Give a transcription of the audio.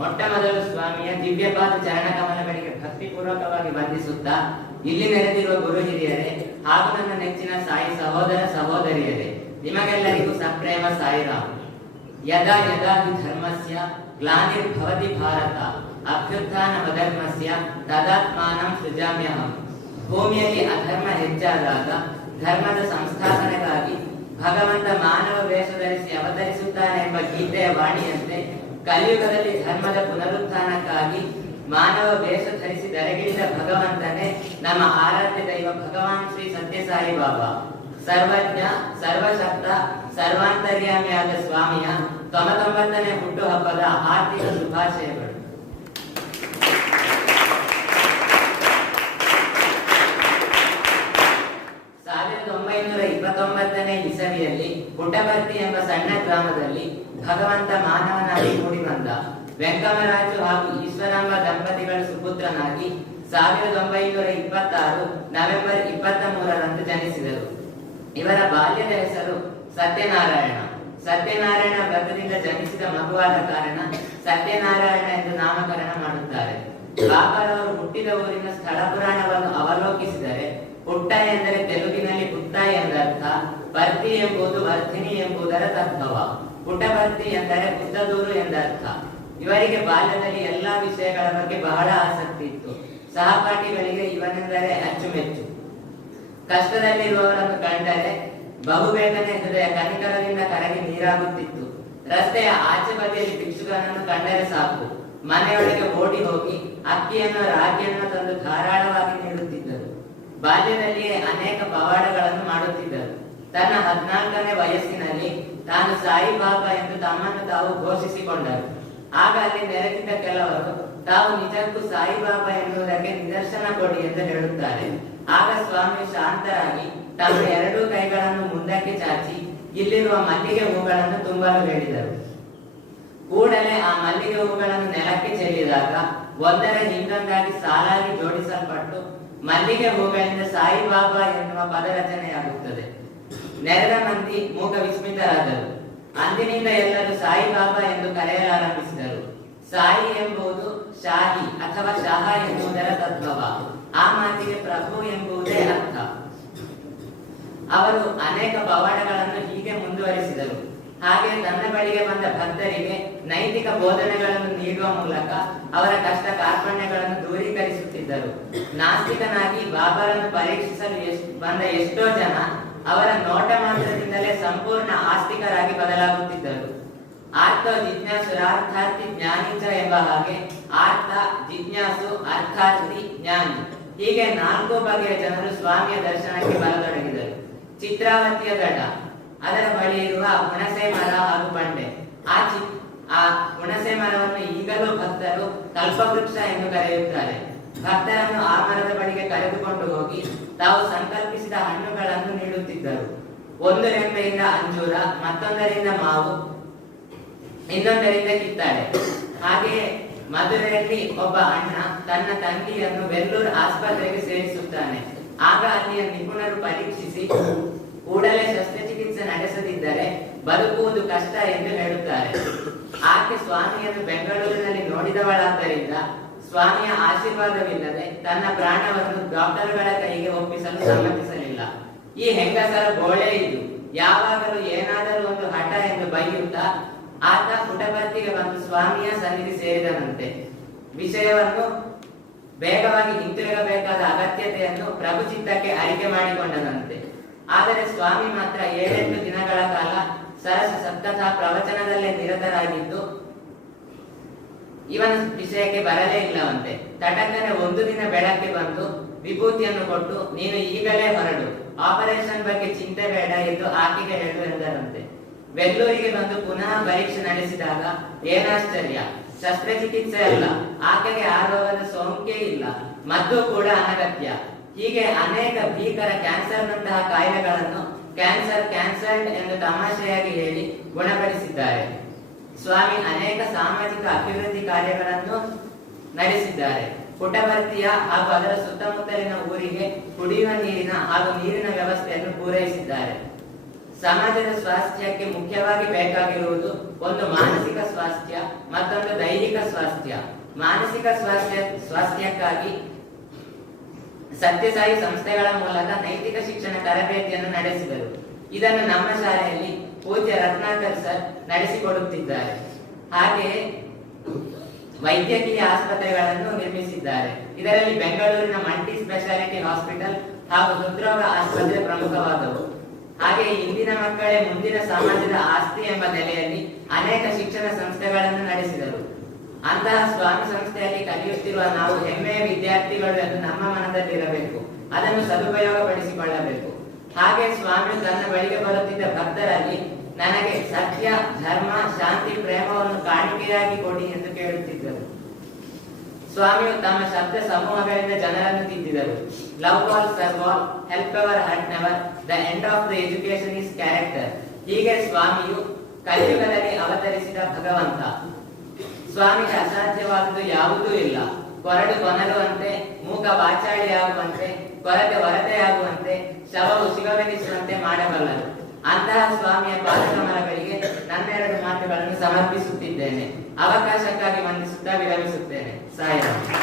ಮೊಟ್ಟ ಮೊದಲು ಸ್ವಾಮಿಯ ದಿವ್ಯಪಾದ ಚರಣಕಮಲಗಳಿಗೆ ಭಕ್ತಿಪೂರ್ವಕವಾಗಿ ವಂದಿಸುತ್ತಾ ಇಲ್ಲಿ ನೆರೆದಿರುವ ಗುರು ಹಿರಿಯರೇ, ಹಾಗೂ ನನ್ನ ನೆಚ್ಚಿನ ಸಾಯಿ ಸಹೋದರ ಸಹೋದರಿಯರೇ, ನಿಮಗೆಲ್ಲರಿಗೂ ಸಪ್ರೇಮ ಸಾಯಿರಾಮ್. ಯದಾ ಯದಾ ಹಿ ಧರ್ಮಸ್ಯ ಗ್ಲಾನಿರ್ಭವತಿ ಭಾರತ, ಅಭ್ಯುತ್ಥಾನ ಅಧರ್ಮಸ್ಯ ತದಾತ್ಮಾನಂ ಸೃಜಾಮ್ಯಹಂ. ಭೂಮಿಯಲ್ಲಿ ಅಧರ್ಮ ಹೆಚ್ಚಾದಾಗ, ಧರ್ಮದ ಸಂಸ್ಥಾಪನೆಗಾಗಿ ಭಗವಂತ ಮಾನವ ವೇಷ ಧರಿಸಿ ಅವತರಿಸುತ್ತಾನೆ ಎಂಬ ಗೀತೆಯ ವಾಣಿಯಂತೆ ಕಲಿಯುಗದಲ್ಲಿ ಧರ್ಮದ ಪುನರುತ್ಥಾನಕ್ಕಾಗಿ ಮಾನವ ವೇಷ ಧರಿಸಿ ದರಗಿಳಿದ ಭಗವಂತನೇ ನಮ್ಮ ಆರಾಧ್ಯ ದೈವ ಭಗವಾನ್ ಶ್ರೀ ಸತ್ಯಸಾಯಿ ಬಾಬಾ. ಸರ್ವಜ್ಞ, ಸರ್ವಶಕ್ತ, ಸರ್ವಾಂತರ್ಯಾಮಿಯಾದ ಸ್ವಾಮಿಯ ತೊಂಬತ್ತೊಂಬತ್ತನೇ ಹುಟ್ಟುಹಬ್ಬದ ಆರ್ಥಿಕ ಶುಭಾಶಯಗಳು. ಸಾವಿರದ ಒಂಬೈನೂರ ಇಪ್ಪತ್ತೊಂಬತ್ತನೇ ಇಸವಿಯಲ್ಲಿ ಪುಟ್ಟಪರ್ತಿ ಎಂಬ ಸಣ್ಣ ಗ್ರಾಮದಲ್ಲಿ ಭಗವಂತ ಮಾನವನಾಗಿ ಮೂಡಿ ಬಂದ. ವೆಂಕಮರಾಜು ಹಾಗೂ ಈಶ್ವರಾಂಬ ದಂಪತಿಗಳ ಸುಪುತ್ರನಾಗಿ ಸಾವಿರದ ಒಂಬೈನೂರ ಇಪ್ಪತ್ತಾರು ನವೆಂಬರ್ ಇಪ್ಪತ್ತ ಮೂರರಂದು ಜನಿಸಿದರು. ಇವರ ಬಾಲ್ಯದ ಹೆಸರು ಸತ್ಯನಾರಾಯಣ. ಸತ್ಯನಾರಾಯಣ ವ್ರತದಿಂದ ಜನಿಸಿದ ಮಗುವಾದ ಕಾರಣ ಸತ್ಯನಾರಾಯಣ ಎಂದು ನಾಮಕರಣ ಮಾಡುತ್ತಾರೆ. ಬಾಬರವರು ಹುಟ್ಟಿದ ಊರಿನ ಸ್ಥಳ ಪುರಾಣವನ್ನು ಅವಲೋಕಿಸಿದರೆ ಪುಟ್ಟ ಎಂದರೆ ತೆಲುಗಿನಲ್ಲಿ ಪುಟ್ಟ ಎಂದರ್ಥ ಭರ್ತಿ ಎಂಬುದು ವರ್ಧಿನಿ ಎಂಬುದರ ತದ್ಭವ. ಪುಟ್ಟಭರ್ತಿ ಎಂದರೆ ಬುದ್ಧದೂರು ಎಂದರ್ಥ. ಇವರಿಗೆ ಬಾಲ್ಯದಲ್ಲಿ ಎಲ್ಲಾ ವಿಷಯಗಳ ಬಗ್ಗೆ ಬಹಳ ಆಸಕ್ತಿ ಇತ್ತು. ಸಹಪಾಠಿಗಳಿಗೆ ಇವನೆಂದರೆ ಅಚ್ಚುಮೆಚ್ಚು. ಕಷ್ಟದಲ್ಲಿರುವವರನ್ನು ಕಂಡರೆ ಬಹುಬೇಗನೆ ಹೃದಯ ಕನಿಕರದಿಂದ ಕರಗಿ ನೀರಾಗುತ್ತಿತ್ತು. ರಸ್ತೆಯ ಆಚೆ ಬದಿಯಲ್ಲಿ ಭಿಕ್ಷುಕನನ್ನು ಕಂಡರೆ ಸಾಕು. ಮನೆಯೊಳಗೆ ಓಡಿ ಹೋಗಿ ಅಕ್ಕಿಯನ್ನು ರಾಗಿಯನ್ನು ತಂದು ಧಾರಾಳವಾಗಿ ನೀಡುತ್ತಿದ್ದರು. ಬಾಲ್ಯದಲ್ಲಿಯೇ ಅನೇಕ ಪವಾಡಗಳನ್ನು ಮಾಡುತ್ತಿದ್ದರು. ತನ್ನ ಹದಿನಾಲ್ಕನೇ ವಯಸ್ಸಿನಲ್ಲಿ ತಾನು ಸಾಯಿಬಾಬಾ ಎಂದು ತಮ್ಮನ್ನು ತಾವು ಘೋಷಿಸಿಕೊಂಡರು. ಆಗ ಅಲ್ಲಿ ನೆರೆದಿದ್ದ ಕೆಲವರು, ತಾವು ನಿಜಕ್ಕೂ ಸಾಯಿಬಾಬಾ ಎನ್ನುವುದಕ್ಕೆ ನಿದರ್ಶನ ಕೊಡಿ ಎಂದು ಹೇಳುತ್ತಾರೆ. ಆಗ ಸ್ವಾಮಿ ಶಾಂತರಾಗಿ ತಮ್ಮ ಎರಡೂ ಕೈಗಳನ್ನು ಮುಂದಕ್ಕೆ ಚಾಚಿ, ಇಲ್ಲಿರುವ ಮಲ್ಲಿಗೆ ಹೂಗಳನ್ನು ತುಂಬಲು ಹೇಳಿದರು. ಕೂಡಲೇ ಆ ಮಲ್ಲಿಗೆ ಹೂಗಳನ್ನು ನೆಲಕ್ಕೆ ಚೆಲ್ಲಿದಾಗ ಒಂದರ ಹಿಂದೊಂದಾಗಿ ಸಾಲಾಗಿ ಜೋಡಿಸಲ್ಪಟ್ಟು ಮಲ್ಲಿಗೆ ಹೂಗಳಿಂದ ಸಾಯಿಬಾಬಾ ಎನ್ನುವ ಪದ ರಚನೆಯಾಗುತ್ತದೆ ನೆರೆದ ಮಂದಿ ಮೂಕ ವಿಸ್ಮಿತರಾದರು. ಅಂದಿನಿಂದ ಎಲ್ಲರೂ ಸಾಯಿಬಾಬಾ ಎಂದು ಕರೆಯಲಾರಂಭಿಸಿದರು. ಸಾಯಿ ಎಂಬುದು ಶಾಹಿ ಅಥವಾ ಶಾಹ ಎಂಬುದರ ತದ್ಭವ. ಆ ಮಾತಿಗೆ ಪ್ರಭು ಎಂಬುದೇ ಅರ್ಥ. ಅವರು ಅನೇಕ ಪವಾಡಗಳನ್ನು ಹೀಗೆ ಮುಂದುವರಿಸಿದರು. ಹಾಗೆ ತನ್ನ ಬಳಿಗೆ ಬಂದ ಭಕ್ತರಿಗೆ ನೈತಿಕ ಬೋಧನೆಗಳನ್ನು ನೀಡುವ ಮೂಲಕ ಅವರ ಕಷ್ಟ ಕಾರ್ಪಣ್ಯಗಳನ್ನು ದೂರೀಕರಿಸುತ್ತಿದ್ದರು. ನಾಸ್ತಿಕನಾಗಿ ಬಾಬರನ್ನು ಪರೀಕ್ಷಿಸಲು ಬಂದ ಎಷ್ಟೋ ಜನ ಅವರ ನೋಟ ಮಾತ್ರದಿಂದಲೇ ಸಂಪೂರ್ಣ ಆಸ್ತಿಕರಾಗಿ ಬದಲಾಗುತ್ತಿದ್ದರು. ಆರ್ಥ ಜಿಜ್ಞಾಸುರಾರ್ಥಾರ್ಥಿ ಜ್ಞಾನಿಚ ಎಂಬ ಹಾಗೆ ಆರ್ಥ ಜಿಜ್ಞಾಸು ಅರ್ಥಾರ್ಥಿ ಜ್ಞಾನಿ. ಹೀಗೆ ನಾಲ್ಕು ಬಗೆಯ ಜನರು ಸ್ವಾಮಿಯ ದರ್ಶನಕ್ಕೆ ಬರತೊಡಗಿದರು. ಚಿತ್ರಾವತಿಯ ದಡ. ಅದರ ಬಳಿ ಇರುವ ಹುಣಸೆ ಮರ ಹಾಗೂ ಬಂಡೆ. ಆ ಚಿ ಆ ಹುಣಸೆ ಮರವನ್ನು ಈಗಲೂ ಭಕ್ತರು ಕಲ್ಪವೃಕ್ಷ ಎಂದು ಕರೆಯುತ್ತಾರೆ. ಭಕ್ತರನ್ನು ಆ ಮರದ ಬಳಿಗೆ ಕರೆದುಕೊಂಡು ಹೋಗಿ ತಾವು ಸಂಕಲ್ಪಿಸಿದ ಹಣ್ಣುಗಳನ್ನು ನೀಡುತ್ತಿದ್ದರು. ಒಂದು ರೆಂಬೆಯಿಂದ ಅಂಜೂರ, ಮತ್ತೊಂದರಿಂದ ಮಾವು, ಇನ್ನೊಂದರಿಂದ ಕಿತ್ತಾಳೆ. ಹಾಗೆಯೇ ಮಧುರೆಯಲ್ಲಿ ಒಬ್ಬ ಅಣ್ಣ ತನ್ನ ತಂಗಿಯನ್ನು ವೆಲ್ಲೂರ್ ಆಸ್ಪತ್ರೆಗೆ ಸೇರಿಸುತ್ತಾನೆ. ಆಗ ಅಲ್ಲಿಯ ನಿಪುಣರು ಪರೀಕ್ಷಿಸಿ ಕೂಡಲೇ ಶಸ್ತ್ರಚಿಕಿತ್ಸೆ ನಡೆಸದಿದ್ದರೆ ಬದುಕುವುದು ಕಷ್ಟ ಎಂದು ಹೇಳುತ್ತಾರೆ. ಆಕೆ ಸ್ವಾಮಿಯನ್ನು ಬೆಂಗಳೂರಿನಲ್ಲಿ ನೋಡಿದವಳಾದ್ದರಿಂದ ಸ್ವಾಮಿಯ ಆಶೀರ್ವಾದವಿಲ್ಲದೆ ತನ್ನ ಪ್ರಾಣವನ್ನು ಡಾಕ್ಟರ್ಗಳ ಕೈಗೆ ಒಪ್ಪಿಸಲು ಸಮ್ಮತಿಸಲಿಲ್ಲ. ಈ ಹೆಂಗಸರ ಬೋಳೆ ಇದು. ಯಾವಾಗಲೂ ಏನಾದರೂ ಒಂದು ಹಠ ಎಂದು ಬೈಯುತ್ತಾ ಆತ ಪುಟಪರ್ತಿಗೆ ಬಂದು ಸ್ವಾಮಿಯ ಸನ್ನಿಧಿ ಸೇರಿದನಂತೆ. ವಿಷಯವನ್ನು ಬೇಗವಾಗಿ ಹಿಂತಿರುಗಬೇಕಾದ ಅಗತ್ಯತೆಯನ್ನು ಪ್ರಭು ಚಿತ್ತಕ್ಕೆ ಅರಿಕೆ ಮಾಡಿಕೊಂಡನಂತೆ. ಆದರೆ ಸ್ವಾಮಿ ಮಾತ್ರ ಏಳೆಂಟು ದಿನಗಳ ಕಾಲ ಸರಸ ಸಪ್ತಥ ಪ್ರವಚನದಲ್ಲೇ ನಿರತರಾಗಿದ್ದು ಇವನ ವಿಷಯಕ್ಕೆ ಬರಲೇ ಇಲ್ಲವಂತೆ. ತಟಕನೆ ಒಂದು ದಿನ ಬೆಳಕ್ಕೆ ಬಂದು ವಿಭೂತಿಯನ್ನು ಕೊಟ್ಟು, ನೀನು ಈಗಲೇ ಹೊರಡು. ಆಪರೇಷನ್ ಬಗ್ಗೆ ಚಿಂತೆ ಬೇಡ ಎಂದು ಆಕೆಗೆ ಹೇಳು ಎಂದರಂತೆ. ಬೆಂಗಳೂರಿಗೆ ಬಂದು ಪುನಃ ಪರೀಕ್ಷೆ ನಡೆಸಿದಾಗ ಏನಾಶ್ಚರ್ಯ. ಶಸ್ತ್ರಚಿಕಿತ್ಸೆ ಅಲ್ಲ. ಆಕೆಗೆ ಆ ರೋಗದ ಸೋಂಕೇ ಇಲ್ಲ. ಮದ್ದು ಕೂಡ ಅನಗತ್ಯ. ಹೀಗೆ ಅನೇಕ ಭೀಕರ ಕ್ಯಾನ್ಸರ್ನಂತಹ ಕಾಯಿಲೆಗಳನ್ನು ಕ್ಯಾನ್ಸರ್ ಕ್ಯಾನ್ಸರ್ ಎಂದು ತಮಾಷೆಯಾಗಿ ಹೇಳಿ ಗುಣಪಡಿಸಿದ್ದಾರೆ. ಸ್ವಾಮಿ ಅನೇಕ ಸಾಮಾಜಿಕ ಅಭಿವೃದ್ಧಿ ಕಾರ್ಯಗಳನ್ನು ನಡೆಸಿದ್ದಾರೆ. ಪುಟಭರ್ತಿಯ ಹಾಗೂ ಅದರ ಸುತ್ತಮುತ್ತಲಿನ ಊರಿಗೆ ಕುಡಿಯುವ ನೀರಿನ ಹಾಗೂ ನೀರಿನ ವ್ಯವಸ್ಥೆಯನ್ನು ಪೂರೈಸಿದ್ದಾರೆ. ಸಮಾಜದ ಸ್ವಾಸ್ಥ್ಯಕ್ಕೆ ಮುಖ್ಯವಾಗಿ ಬೇಕಾಗಿರುವುದು ಒಂದು ಮಾನಸಿಕ ಸ್ವಾಸ್ಥ್ಯ, ಮತ್ತೊಂದು ದೈಹಿಕ ಸ್ವಾಸ್ಥ್ಯ. ಮಾನಸಿಕ ಸ್ವಾಸ್ಥ್ಯ, ಸ್ವಾಸ್ಥ್ಯಕ್ಕಾಗಿ ಸತ್ಯಸಾಯಿ ಸಂಸ್ಥೆಗಳ ಮೂಲಕ ನೈತಿಕ ಶಿಕ್ಷಣ ತರಬೇತಿಯನ್ನು ನಡೆಸಿದರು. ಇದನ್ನು ನಮ್ಮ ಶಾಲೆಯಲ್ಲಿ ಪೂಜ್ಯ ರತ್ನಾಕರ್ ಸರ್ ನಡೆಸಿಕೊಡುತ್ತಿದ್ದಾರೆ. ಹಾಗೆ ವೈದ್ಯಕೀಯ ಆಸ್ಪತ್ರೆಗಳನ್ನು ನಿರ್ಮಿಸಿದ್ದಾರೆ. ಇದರಲ್ಲಿ ಬೆಂಗಳೂರಿನ ಮಲ್ಟಿ ಸ್ಪೆಷಾಲಿಟಿ ಹಾಸ್ಪಿಟಲ್ ಹಾಗೂ ಹೃದ್ರೋಗ ಆಸ್ಪತ್ರೆ ಪ್ರಮುಖವಾದವು. ಹಾಗೆ ಇಂದಿನ ಮಕ್ಕಳೇ ಮುಂದಿನ ಸಮಾಜದ ಆಸ್ತಿ ಎಂಬ ನೆಲೆಯಲ್ಲಿ ಅನೇಕ ಶಿಕ್ಷಣ ಸಂಸ್ಥೆಗಳನ್ನು ನಡೆಸಿದರು. ಅಂತಹ ಸ್ವಾಮಿ ಸಂಸ್ಥೆಯಲ್ಲಿ ಕಲಿಯುತ್ತಿರುವ ನಾವು ಹೆಮ್ಮೆಯ ವಿದ್ಯಾರ್ಥಿಗಳು ಎಂದು ನಮ್ಮ ಮನದಲ್ಲಿರಬೇಕು. ಅದನ್ನು ಸದುಪಯೋಗಪಡಿಸಿಕೊಳ್ಳಬೇಕು. ಹಾಗೆ ಸ್ವಾಮಿ ತನ್ನ ಬಳಿಗೆ ಬರುತ್ತಿದ್ದ ಭಕ್ತರಲ್ಲಿ, ನನಗೆ ಸತ್ಯ, ಧರ್ಮ, ಶಾಂತಿ, ಪ್ರೇಮವನ್ನು ಕಾಣಿಕೆಯಾಗಿ ಕೊಡಿ ಎಂದು ಕೇಳುತ್ತಿದ್ದರು. ಸ್ವಾಮಿಯು ತಮ್ಮ ಶಬ್ದ ಸಮೂಹಗಳಿಂದ ಜನರನ್ನು ತಿದ್ದಿದರು. Love all serve all help ever hurt never the end of the education is character ಹೀಗೆ ಸ್ವಾಮಿಯು ಕಲಿಯುಗದಲ್ಲಿ ಅವತರಿಸಿದ ಭಗವಂತ. ಸ್ವಾಮಿಗೆ ಅಸಾಧ್ಯವಾದುದು ಯಾವುದೂ ಇಲ್ಲ. ಕೊರಡು ಕೊನರುವಂತೆ ಮೂಕ ವಾಚಾಳಿಯಾಗುವಂತೆ ಕೊರತೆ ಹೊರತೆಯಾಗುವಂತೆ ಶವವು ಮಾಡಬಲ್ಲದು. ಅಂತಹ ಸ್ವಾಮಿಯ ಪಾದಕಮಲಗಳಿಗೆ ನನ್ನೆರಡು ಮಾತುಗಳನ್ನು ಸಮರ್ಪಿಸುತ್ತಿದ್ದೇನೆ. ಅವಕಾಶಕ್ಕಾಗಿ ವಂದಿಸುತ್ತಾ ವಿರಮಿಸುತ್ತೇನೆ. ಸಾಯಿರಾಮ್.